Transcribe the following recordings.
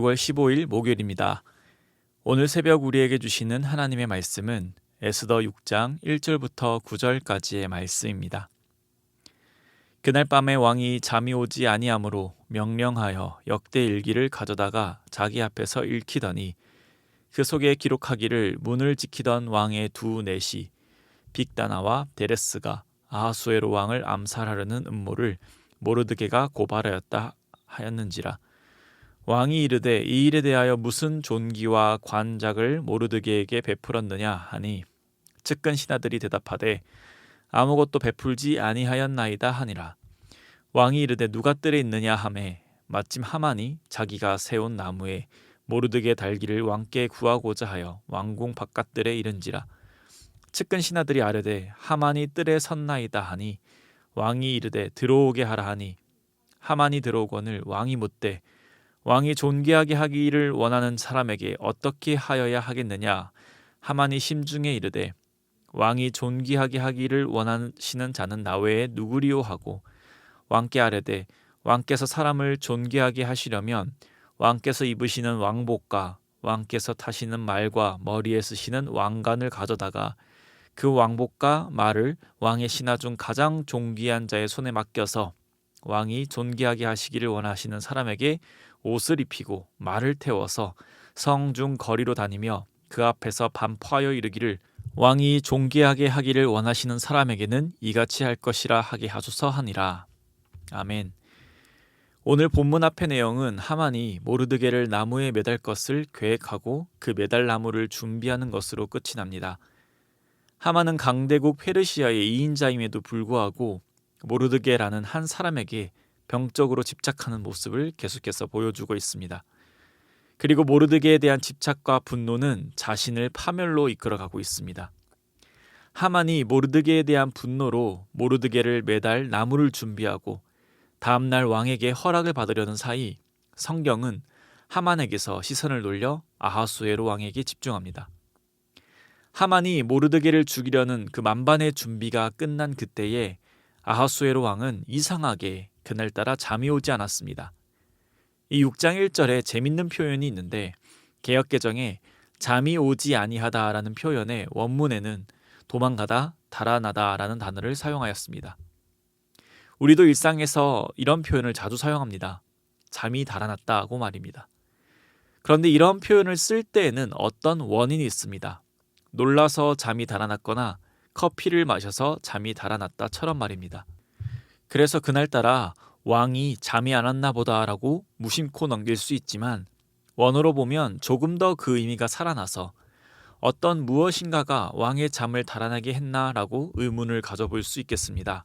6월 15일 목요일입니다. 오늘 새벽 우리에게 주시는 하나님의 말씀은 에스더 6장 1절부터 9절까지의 말씀입니다. 그날 밤에 왕이 잠이 오지 아니하므로 명령하여 역대 일기를 가져다가 자기 앞에서 읽히더니 그 속에 기록하기를 문을 지키던 왕의 두 넷이 빅다나와 데레스가 아하수에로 왕을 암살하려는 음모를 모르드게가 고발하였다 하였는지라. 왕이 이르되 이 일에 대하여 무슨 존귀와 관작을 모르드게에게 베풀었느냐 하니 측근 신하들이 대답하되 아무것도 베풀지 아니하였나이다 하니라. 왕이 이르되 누가 뜰에 있느냐 하매 마침 하만이 자기가 세운 나무에 모르드게 달기를 왕께 구하고자 하여 왕궁 바깥들에 이른지라. 측근 신하들이 아뢰되 하만이 뜰에 섰나이다 하니 왕이 이르되 들어오게 하라 하니 하만이 들어오거늘 왕이 묻되 왕이 존귀하게 하기를 원하는 사람에게 어떻게 하여야 하겠느냐. 하만이 심중에 이르되 왕이 존귀하게 하기를 원하시는 자는 나 외에 누구리요 하고 왕께 아뢰되 왕께서 사람을 존귀하게 하시려면 왕께서 입으시는 왕복과 왕께서 타시는 말과 머리에 쓰시는 왕관을 가져다가 그 왕복과 말을 왕의 신하 중 가장 존귀한 자의 손에 맡겨서 왕이 존귀하게 하시기를 원하시는 사람에게 옷을 입히고 말을 태워서 성중 거리로 다니며 그 앞에서 반포하여 이르기를 왕이 존귀하게 하기를 원하시는 사람에게는 이같이 할 것이라 하게 하소서 하니라. 아멘. 오늘 본문 앞의 내용은 하만이 모르드게를 나무에 매달 것을 계획하고 그 매달 나무를 준비하는 것으로 끝이 납니다. 하만은 강대국 페르시아의 2인자임에도 불구하고 모르드게라는 한 사람에게 병적으로 집착하는 모습을 계속해서 보여주고 있습니다. 그리고 모르드게에 대한 집착과 분노는 자신을 파멸로 이끌어가고 있습니다. 하만이 모르드게에 대한 분노로 모르드게를 매달 나무를 준비하고 다음날 왕에게 허락을 받으려는 사이 성경은 하만에게서 시선을 돌려 아하수에로 왕에게 집중합니다. 하만이 모르드게를 죽이려는 그 만반의 준비가 끝난 그때에 아하수에로 왕은 이상하게 그날따라 잠이 오지 않았습니다. 이 6장 1절에 재밌는 표현이 있는데 개역개정에 잠이 오지 아니하다라는 표현의 원문에는 도망가다, 달아나다라는 단어를 사용하였습니다. 우리도 일상에서 이런 표현을 자주 사용합니다. 잠이 달아났다고 말입니다. 그런데 이런 표현을 쓸 때에는 어떤 원인이 있습니다. 놀라서 잠이 달아났거나 커피를 마셔서 잠이 달아났다처럼 말입니다. 그래서 그날따라 왕이 잠이 안 왔나 보다라고 무심코 넘길 수 있지만 원어로 보면 조금 더 그 의미가 살아나서 어떤 무엇인가가 왕의 잠을 달아나게 했나라고 의문을 가져볼 수 있겠습니다.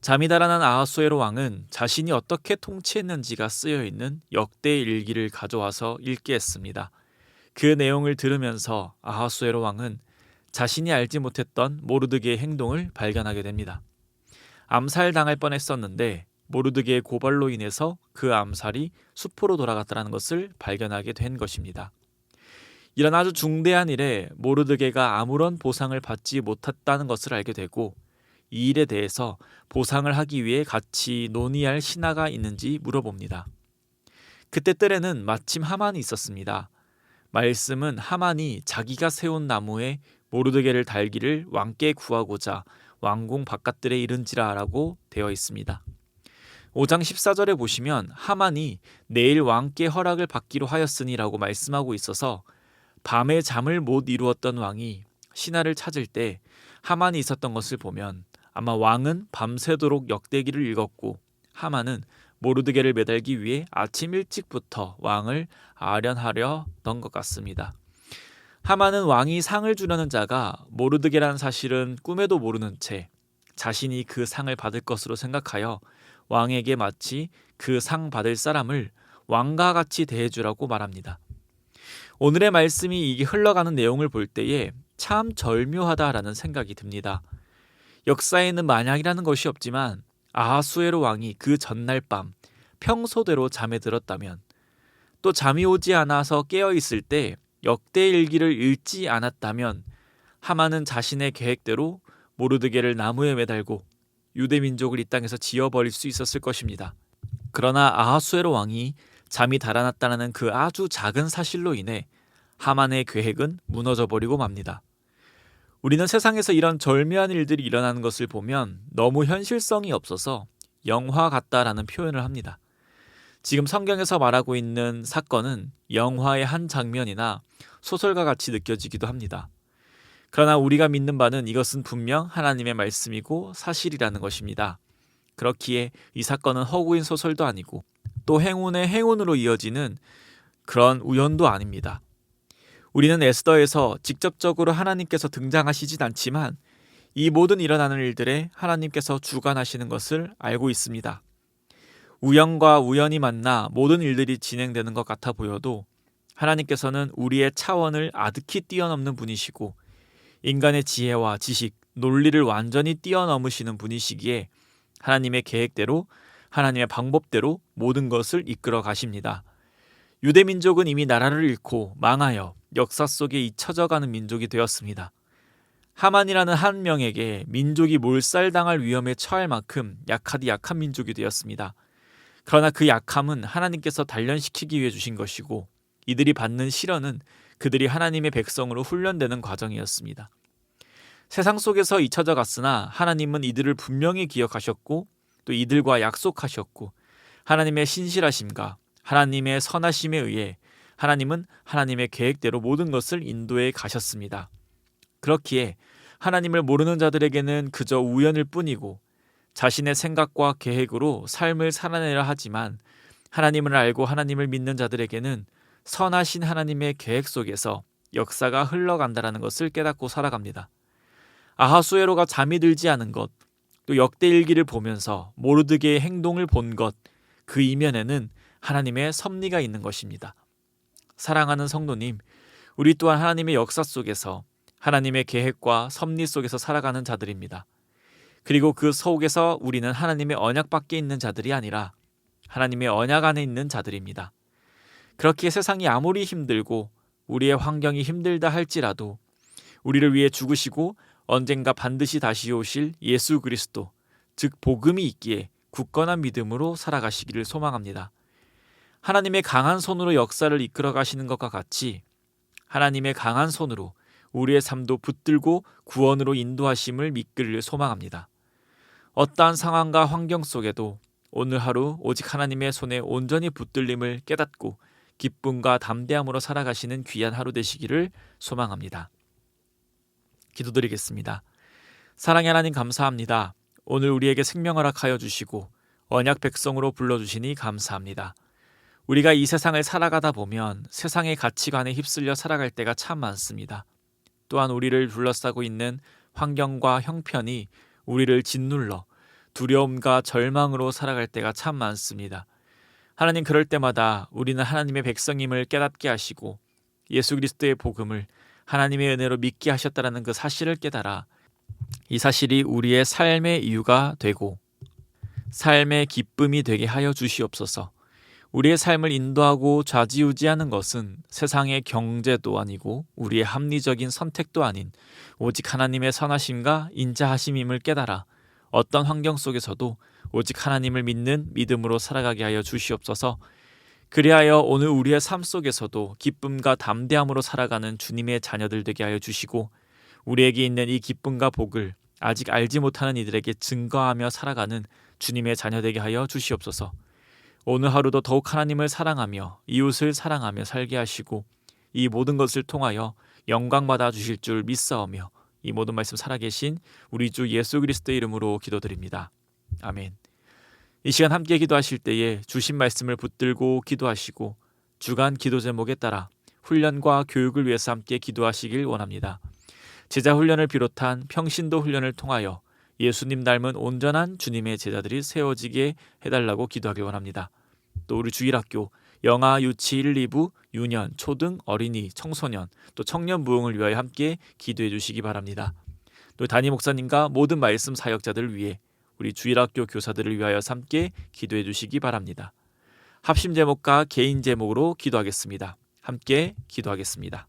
잠이 달아난 아하수에로 왕은 자신이 어떻게 통치했는지가 쓰여있는 역대 일기를 가져와서 읽게 했습니다. 그 내용을 들으면서 아하수에로 왕은 자신이 알지 못했던 모르드게의 행동을 발견하게 됩니다. 암살당할 뻔했었는데 모르드게의 고발로 인해서 그 암살이 수포로 돌아갔다는 것을 발견하게 된 것입니다. 이런 아주 중대한 일에 모르드게가 아무런 보상을 받지 못했다는 것을 알게 되고 이 일에 대해서 보상을 하기 위해 같이 논의할 신하가 있는지 물어봅니다. 그때 뜰에는 마침 하만이 있었습니다. 말씀은 하만이 자기가 세운 나무에 모르드게를 달기를 왕께 구하고자 왕궁 바깥들에 이른지라라고 되어 있습니다. 5장 14절에 보시면 하만이 내일 왕께 허락을 받기로 하였으니라고 말씀하고 있어서 밤에 잠을 못 이루었던 왕이 신하를 찾을 때 하만이 있었던 것을 보면 아마 왕은 밤새도록 역대기를 읽었고 하만은 모르드게를 매달기 위해 아침 일찍부터 왕을 아련하려던 것 같습니다. 하만은 왕이 상을 주려는 자가 모르드게라는 사실은 꿈에도 모르는 채 자신이 그 상을 받을 것으로 생각하여 왕에게 마치 그 상 받을 사람을 왕과 같이 대해주라고 말합니다. 오늘의 말씀이 이게 흘러가는 내용을 볼 때에 참 절묘하다라는 생각이 듭니다. 역사에는 만약이라는 것이 없지만 아하수에로 왕이 그 전날 밤 평소대로 잠에 들었다면 또 잠이 오지 않아서 깨어있을 때 역대일기를 읽지 않았다면 하만은 자신의 계획대로 모르드게를 나무에 매달고 유대 민족을 이 땅에서 지어버릴 수 있었을 것입니다. 그러나 아하수에로 왕이 잠이 달아났다는 그 아주 작은 사실로 인해 하만의 계획은 무너져 버리고 맙니다. 우리는 세상에서 이런 절묘한 일들이 일어나는 것을 보면 너무 현실성이 없어서 영화 같다라는 표현을 합니다. 지금 성경에서 말하고 있는 사건은 영화의 한 장면이나 소설과 같이 느껴지기도 합니다. 그러나 우리가 믿는 바는 이것은 분명 하나님의 말씀이고 사실이라는 것입니다. 그렇기에 이 사건은 허구인 소설도 아니고 또 행운의 행운으로 이어지는 그런 우연도 아닙니다. 우리는 에스더에서 직접적으로 하나님께서 등장하시진 않지만 이 모든 일어나는 일들에 하나님께서 주관하시는 것을 알고 있습니다. 우연과 우연이 만나 모든 일들이 진행되는 것 같아 보여도 하나님께서는 우리의 차원을 아득히 뛰어넘는 분이시고 인간의 지혜와 지식, 논리를 완전히 뛰어넘으시는 분이시기에 하나님의 계획대로, 하나님의 방법대로 모든 것을 이끌어 가십니다. 유대 민족은 이미 나라를 잃고 망하여 역사 속에 잊혀져가는 민족이 되었습니다. 하만이라는 한 명에게 민족이 몰살당할 위험에 처할 만큼 약하디 약한 민족이 되었습니다. 그러나 그 약함은 하나님께서 단련시키기 위해 주신 것이고 이들이 받는 시련은 그들이 하나님의 백성으로 훈련되는 과정이었습니다. 세상 속에서 잊혀져 갔으나 하나님은 이들을 분명히 기억하셨고 또 이들과 약속하셨고 하나님의 신실하심과 하나님의 선하심에 의해 하나님은 하나님의 계획대로 모든 것을 인도해 가셨습니다. 그렇기에 하나님을 모르는 자들에게는 그저 우연일 뿐이고 자신의 생각과 계획으로 삶을 살아내려 하지만 하나님을 알고 하나님을 믿는 자들에게는 선하신 하나님의 계획 속에서 역사가 흘러간다는 것을 깨닫고 살아갑니다. 아하수에로가 잠이 들지 않은 것, 또 역대일기를 보면서 모르드게의 행동을 본 것, 그 이면에는 하나님의 섭리가 있는 것입니다. 사랑하는 성도님, 우리 또한 하나님의 역사 속에서 하나님의 계획과 섭리 속에서 살아가는 자들입니다. 그리고 그 속에서 우리는 하나님의 언약 밖에 있는 자들이 아니라 하나님의 언약 안에 있는 자들입니다. 그렇기에 세상이 아무리 힘들고 우리의 환경이 힘들다 할지라도 우리를 위해 죽으시고 언젠가 반드시 다시 오실 예수 그리스도, 즉 복음이 있기에 굳건한 믿음으로 살아가시기를 소망합니다. 하나님의 강한 손으로 역사를 이끌어 가시는 것과 같이 하나님의 강한 손으로 우리의 삶도 붙들고 구원으로 인도하심을 믿기를 소망합니다. 어떠한 상황과 환경 속에도 오늘 하루 오직 하나님의 손에 온전히 붙들림을 깨닫고 기쁨과 담대함으로 살아가시는 귀한 하루 되시기를 소망합니다. 기도드리겠습니다. 사랑의 하나님 감사합니다. 오늘 우리에게 생명 허락하여 주시고 언약 백성으로 불러주시니 감사합니다. 우리가 이 세상을 살아가다 보면 세상의 가치관에 휩쓸려 살아갈 때가 참 많습니다. 또한 우리를 둘러싸고 있는 환경과 형편이 우리를 짓눌러 두려움과 절망으로 살아갈 때가 참 많습니다. 하나님, 그럴 때마다 우리는 하나님의 백성임을 깨닫게 하시고 예수 그리스도의 복음을 하나님의 은혜로 믿게 하셨다는 그 사실을 깨달아 이 사실이 우리의 삶의 이유가 되고 삶의 기쁨이 되게 하여 주시옵소서. 우리의 삶을 인도하고 좌지우지하는 것은 세상의 경제도 아니고 우리의 합리적인 선택도 아닌 오직 하나님의 선하심과 인자하심임을 깨달아 어떤 환경 속에서도 오직 하나님을 믿는 믿음으로 살아가게 하여 주시옵소서. 그리하여 오늘 우리의 삶 속에서도 기쁨과 담대함으로 살아가는 주님의 자녀들 되게 하여 주시고 우리에게 있는 이 기쁨과 복을 아직 알지 못하는 이들에게 증거하며 살아가는 주님의 자녀 되게 하여 주시옵소서. 오늘 하루도 더욱 하나님을 사랑하며 이웃을 사랑하며 살게 하시고 이 모든 것을 통하여 영광받아 주실 줄 믿사오며 이 모든 말씀 살아계신 우리 주 예수 그리스도의 이름으로 기도드립니다. 아멘. 이 시간 함께 기도하실 때에 주신 말씀을 붙들고 기도하시고 주간 기도 제목에 따라 훈련과 교육을 위해서 함께 기도하시길 원합니다. 제자 훈련을 비롯한 평신도 훈련을 통하여 예수님 닮은 온전한 주님의 제자들이 세워지게 해달라고 기도하길 원합니다. 또 우리 주일학교 영아, 유치 1, 2부, 유년, 초등, 어린이, 청소년, 또 청년 부흥을 위하여 함께 기도해 주시기 바랍니다. 또 담임 목사님과 모든 말씀 사역자들을 위해 우리 주일학교 교사들을 위하여 함께 기도해 주시기 바랍니다. 합심 제목과 개인 제목으로 기도하겠습니다. 함께 기도하겠습니다.